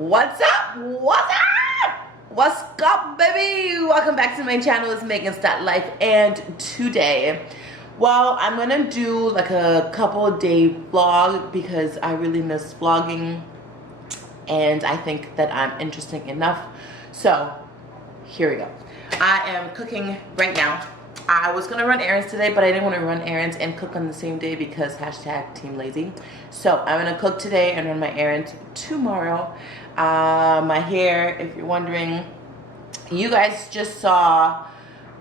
What's up? What's up? What's up, baby? Welcome back to my channel. ItsMaegansLife. And today, well, I'm gonna do like a couple day vlog because I really miss vlogging and I think that I'm interesting enough. So here we go. I am cooking right now. I was gonna run errands today, but I didn't want to run errands and cook on the same day because #team lazy. So I'm gonna cook today and run my errands tomorrow. My hair, if you're wondering, you guys just saw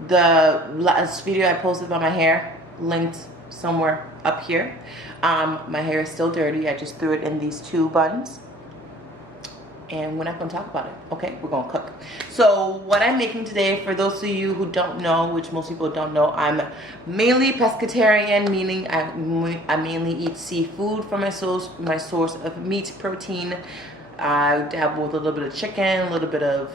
the last video I posted about my hair, linked somewhere up here. My hair is still dirty. I just threw it in these two buns. And we're not going to talk about it, okay? We're going to cook. So what I'm making today, for those of you who don't know, which most people don't know, I'm mainly pescatarian, meaning I mainly eat seafood for my source of meat protein. I dabble with a little bit of chicken, a little bit of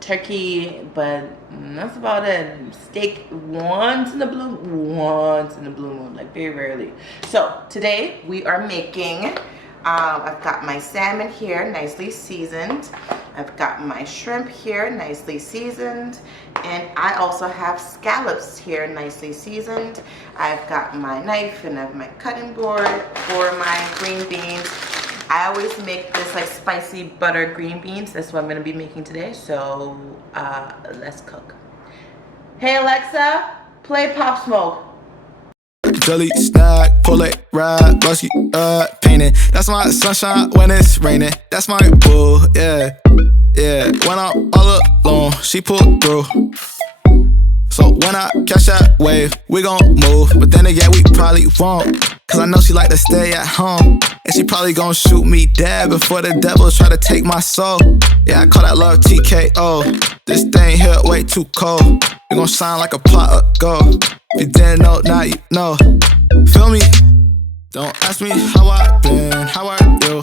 turkey, but that's about it. Steak once in the blue moon, like very rarely. So today we are making I've got my salmon here, nicely seasoned. I've got my shrimp here, nicely seasoned. And I also have scallops here, nicely seasoned. I've got my knife and I have my cutting board for my green beans. I always make this like spicy butter green beans. That's what I'm going to be making today. So let's cook. Hey Alexa, play Pop Smoke. Jelly snack, pull it, ride, busky, painting. That's my sunshine when it's raining. That's my boo, yeah, yeah. When I'm all alone, she pulled through. So when I catch that wave, we gon' move. But then again, we probably won't. Cause I know she like to stay at home. And she probably gon' shoot me dead before the devil try to take my soul. Yeah, I call that love TKO. This thing here way too cold. We gon' shine like a pot of gold. If you didn't know, now you know. Feel me? Don't ask me how I been, how are you?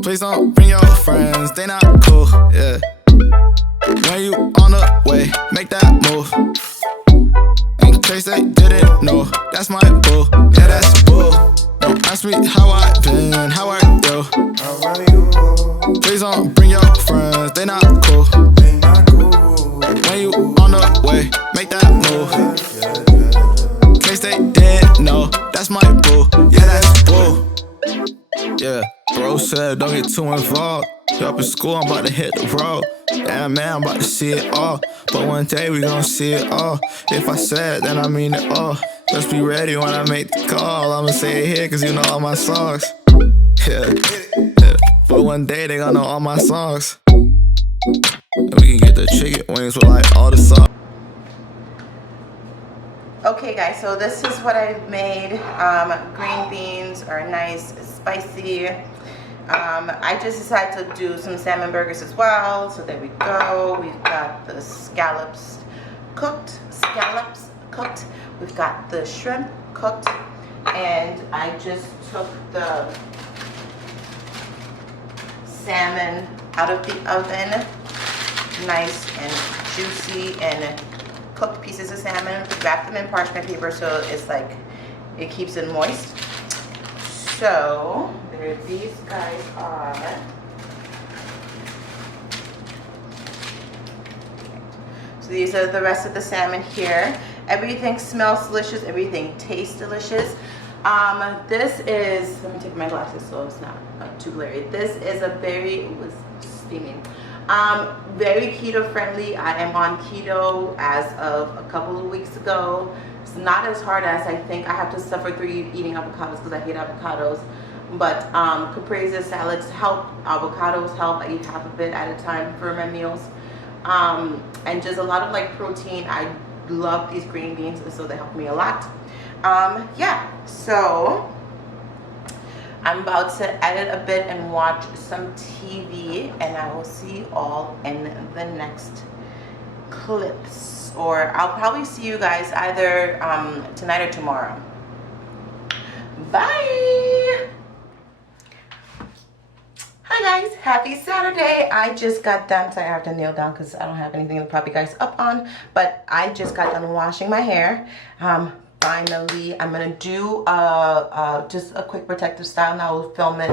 Please don't bring your friends, they not cool, yeah. When you on the way, make that move. In case they didn't know, that's my boo, yeah, that's boo. Don't ask me how I been, how are you? How are you? Please don't bring your friends, they not cool. They not cool. When you on the way, make that move. In case they didn't know, that's my boo, yeah, that's boo. Yeah, bro said don't get too involved. You up in school, I'm about to hit the road. Yeah, man, I'm about to see it all. But one day we gon' see it all. If I said, then I mean it all. Just be ready when I make the call. I'ma say it here cause you know all my songs. Yeah, yeah. But one day they gonna know all my songs. And we can get the chicken wings with like all the sauce. Okay guys, so this is what I've made. Green beans are nice, spicy. I just decided to do some salmon burgers as well. So there we go. We've got the scallops cooked. We've got the shrimp cooked. And I just took the salmon out of the oven. Nice and juicy and cooked pieces of salmon. Wrap them in parchment paper so it's like it keeps it moist. So there these guys are. So these are the rest of the salmon here. Everything smells delicious. Everything tastes delicious. This is, let me take my glasses so it's not too glary. This is a very, it was steaming. Very keto friendly. I am on keto as of a couple of weeks ago. It's not as hard as I think. I have to suffer through eating avocados because I hate avocados. But caprese salads help. Avocados help. I eat half of it at a time for my meals. And just a lot of like protein. I love these green beans, so they help me a lot. Yeah, so I'm about to edit a bit and watch some TV, and I will see you all in the next clips. Or I'll probably see you guys either tonight or tomorrow. Bye! Hi guys, happy Saturday. I just got done, so I have to kneel down because I don't have anything to prop you guys up on, but I just got done washing my hair. finally. I'm gonna do just a quick protective style, and I will film it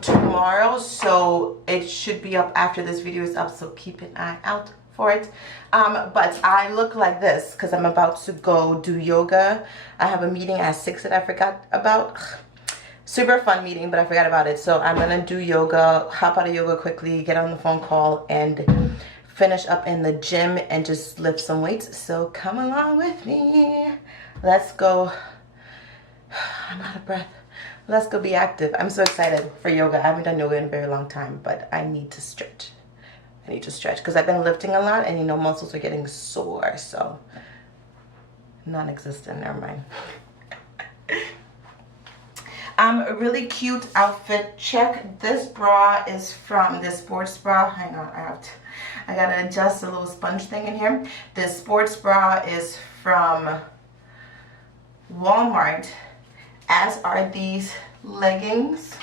tomorrow, so it should be up after this video is up, so keep an eye out for it. But I look like this because I'm about to go do yoga. I have a meeting at 6 that I forgot about. Super fun meeting, but I forgot about it. So I'm gonna do yoga, hop out of yoga quickly, get on the phone call, and finish up in the gym and just lift some weights. So come along with me. Let's go. I'm out of breath. Let's go be active. I'm so excited for yoga. I haven't done yoga in a very long time, but I need to stretch. I need to stretch because I've been lifting a lot, and you know, muscles are getting sore, so non-existent, never mind. A really cute outfit. Check, this bra is from this sports bra. Hang on, I gotta adjust a little sponge thing in here. This sports bra is from Walmart, as are these leggings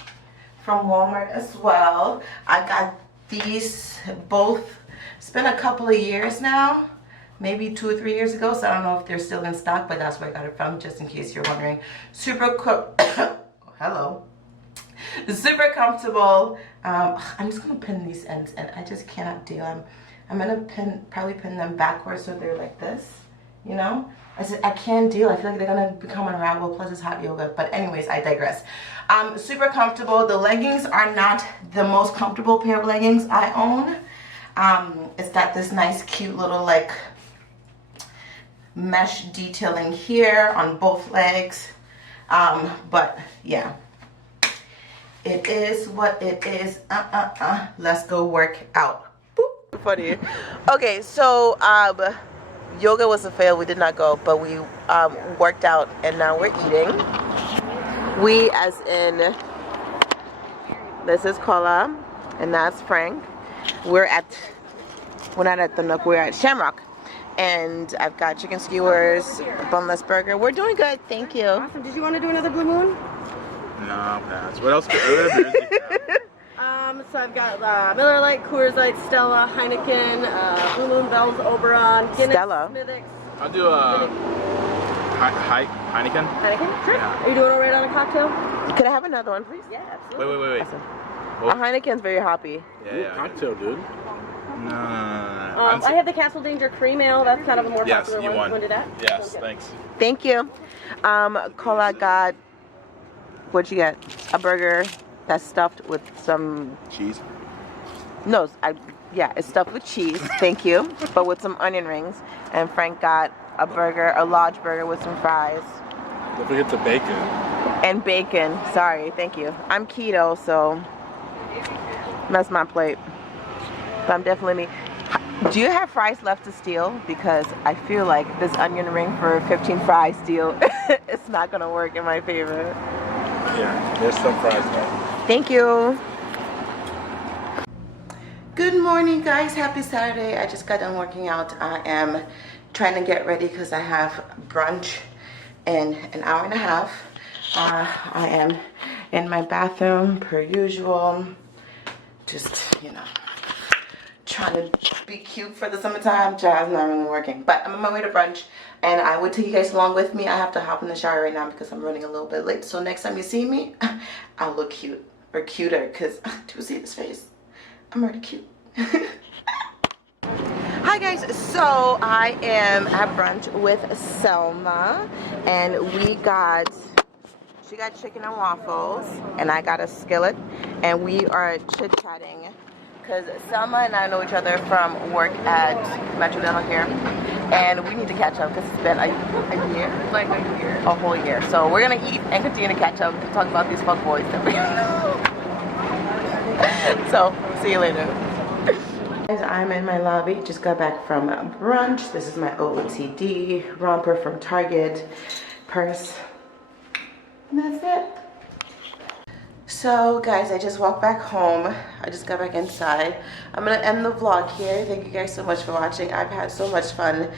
from Walmart as well. I got these both, it's been a couple of years now, maybe 2 or 3 years ago, so I don't know if they're still in stock, but that's where I got it from, just in case you're wondering. Super cool. Hello. Super comfortable. I'm just gonna pin these ends, and I just cannot deal. I'm gonna probably pin them backwards so they're like this, you know. I can't deal. I feel like they're gonna become unraveled. Plus it's hot yoga. But anyways, I digress. Super comfortable. The leggings are not the most comfortable pair of leggings I own. It's got this nice, cute little like mesh detailing here on both legs. But yeah, it is what it is. Let's go work out. Boop. Funny. Okay, so yoga was a fail. We did not go, but we worked out, and now we're eating. We, as in, this is Kola, and that's Frank. We're not at the Nook. We're at Shamrock. And I've got chicken skewers, boneless burger. We're doing good, thank you. Awesome. Did you want to do another Blue Moon? No, pass. What else? So I've got Miller Lite, Coors Light, Stella, Heineken, Blue Moon, Bell's, Oberon, Guinness, Stella. Smithwick's. I'll do Heineken. Heineken? Sure. Yeah. Are you doing all right on a cocktail? Could I have another one, please? Yeah, absolutely. Wait. Awesome. A Heineken's very hoppy. Yeah. Cocktail, dude. No. I have the Castle Danger Cream Ale. That's kind of a more popular you one. won. Want to do that? Yes, Okay. thanks. Thank you. Kola got, what'd you get? A burger that's stuffed with some, Cheese. no, yeah, it's stuffed with cheese, thank you, but with some onion rings. And Frank got a burger, a large burger with some fries. Don't forget the bacon. And bacon, sorry, thank you. I'm keto, so that's my plate. But I'm definitely me. Do you have fries left to steal? Because I feel like this onion ring for 15 fries deal, it's not gonna work in my favor. Yeah, there's some fries there. Thank you. Good morning, guys. Happy Saturday. I just got done working out. I am trying to get ready because I have brunch in an hour and a half. I am in my bathroom per usual. Just, you know, trying to be cute for the summertime. Jazz not really working, but I'm on my way to brunch, and I would take you guys along with me. I have to hop in the shower right now because I'm running a little bit late. So next time you see me, I'll look cute or cuter, because do you see this face? I'm already cute. Hi guys, so I am at brunch with Selma, and she got chicken and waffles, and I got a skillet, and we are chit-chatting because Selma and I know each other from work at Metro Dental here, and we need to catch up because it's been a year, like a year, a whole year. So we're gonna eat and continue to catch up and talk about these fuck boys that we So see you later. Guys, I'm in my lobby. Just got back from brunch. This is my OOTD romper from Target, purse, and that's it. So guys, I just walked back home. I just got back inside. I'm gonna end the vlog here. Thank you guys so much for watching. I've had so much fun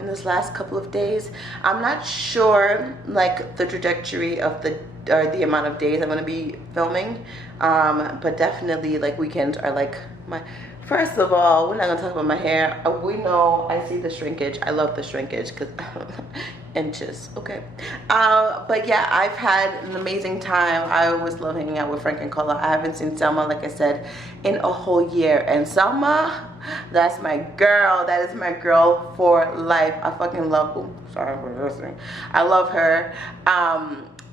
in this last couple of days. I'm not sure like the trajectory of the amount of days I'm gonna be filming, but definitely like weekends are like my First of all, we're not gonna talk about my hair. We know I see the shrinkage. I love the shrinkage because inches, okay. But yeah, I've had an amazing time. I always love hanging out with Frank and Carla. I haven't seen Selma, like I said, in a whole year. And Selma, that's my girl. That is my girl for life. I fucking love, ooh, sorry for listening. I love her.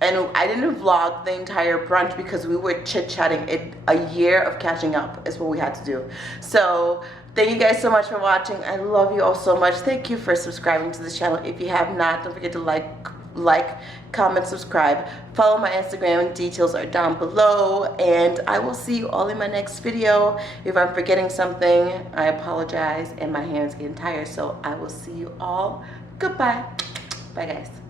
And I didn't vlog the entire brunch because we were chit-chatting. A year of catching up is what we had to do. So thank you guys so much for watching. I love you all so much. Thank you for subscribing to this channel. If you have not, don't forget to like, comment, subscribe. Follow my Instagram. Details are down below. And I will see you all in my next video. If I'm forgetting something, I apologize. And my hand's getting tired. So I will see you all. Goodbye. Bye, guys.